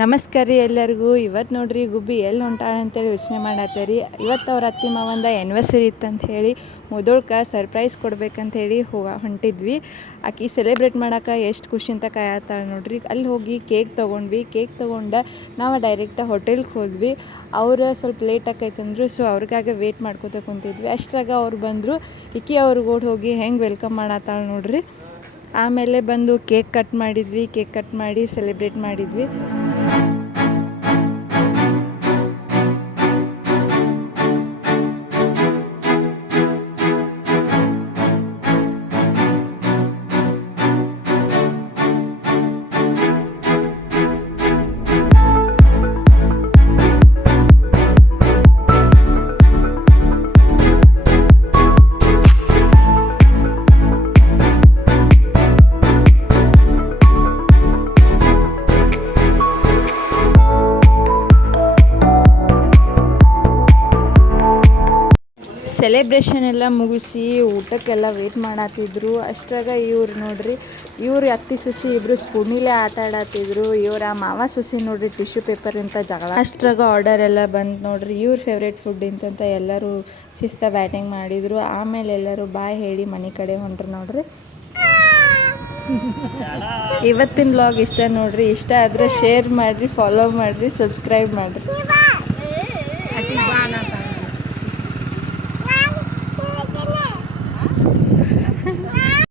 ನಮಸ್ಕಾರ ರೀ ಎಲ್ಲರಿಗೂ. ಇವತ್ತು ನೋಡ್ರಿ ಗುಬ್ಬಿ ಎಲ್ಲಿ ಹೊಂಟಾಳ ಅಂತೇಳಿ ಯೋಚನೆ ಮಾಡತ್ತೇರಿ. ಇವತ್ತು ಅವ್ರ ಅತ್ತಿ ಮಾವಂದ ಆ್ಯನಿವರ್ಸರಿ ಇತ್ತಂತ ಹೇಳಿ ಮುದೋಳ್ಕ ಸರ್ಪ್ರೈಸ್ ಕೊಡ್ಬೇಕಂತ ಹೇಳಿ ಹೊಂಟಿದ್ವಿ. ಆಕಿ ಸೆಲೆಬ್ರೇಟ್ ಮಾಡೋಕೆ ಎಷ್ಟು ಖುಷಿಂತ ಕಾಯತ್ತಾಳೆ ನೋಡ್ರಿ. ಅಲ್ಲಿ ಹೋಗಿ ಕೇಕ್ ತೊಗೊಂಡ್ವಿ. ಕೇಕ್ ತೊಗೊಂಡು ನಾವು ಡೈರೆಕ್ಟಾಗಿ ಹೋಟೆಲ್ಗೆ ಹೋದ್ವಿ. ಅವ್ರು ಸ್ವಲ್ಪ ಲೇಟ್ ಆಕೈತಂದ್ರು, ಸೊ ಅವ್ರಿಗಾಗೆ ವೇಟ್ ಮಾಡ್ಕೋತ ಕುಂತಿದ್ವಿ. ಅಷ್ಟ್ರಾಗ ಅವ್ರು ಬಂದರು. ಈಕಿ ಅವ್ರಿಗೆ ಓಡಿ ಹೋಗಿ ಹೆಂಗೆ ವೆಲ್ಕಮ್ ಮಾಡತ್ತಾಳೆ ನೋಡ್ರಿ. ಆಮೇಲೆ ಬಂದು ಕೇಕ್ ಕಟ್ ಮಾಡಿದ್ವಿ. ಕೇಕ್ ಕಟ್ ಮಾಡಿ ಸೆಲೆಬ್ರೇಟ್ ಮಾಡಿದ್ವಿ. ಸೆಲೆಬ್ರೇಷನ್ ಎಲ್ಲ ಮುಗಿಸಿ ಊಟಕ್ಕೆಲ್ಲ ವೇಟ್ ಮಾಡತ್ತಿದ್ರು. ಅಷ್ಟ್ರಾಗ ಇವ್ರು ನೋಡ್ರಿ, ಇವ್ರು ಅತ್ತಿ ಸೊಸಿ ಇಬ್ಬರು ಸ್ಪೂನಿಲೇ ಆಟ ಆಡತ್ತಿದ್ರು. ಇವ್ರ ಮಾವ ಸೊಸಿ ನೋಡ್ರಿ ಟಿಶ್ಯೂ ಪೇಪರ್ ಅಂತ ಜಗಳ. ಅಷ್ಟ್ರಾಗ ಆರ್ಡರ್ ಎಲ್ಲ ಬಂತು ನೋಡ್ರಿ. ಇವ್ರ ಫೇವ್ರೇಟ್ ಫುಡ್ ಇಂತಂತ ಎಲ್ಲರೂ ಶಿಸ್ತ ಬ್ಯಾಟಿಂಗ್ ಮಾಡಿದರು. ಆಮೇಲೆ ಎಲ್ಲರೂ ಬಾಯ್ ಹೇಳಿ ಮನೆ ಕಡೆ ಹೊಂಟ್ರು ನೋಡ್ರಿ. ಇವತ್ತಿನ ವ್ಲಾಗ್ ಇಷ್ಟ ನೋಡ್ರಿ. ಇಷ್ಟ ಆದರೆ ಶೇರ್ ಮಾಡಿರಿ, ಫಾಲೋ ಮಾಡಿರಿ, ಸಬ್ಸ್ಕ್ರೈಬ್ ಮಾಡಿರಿ.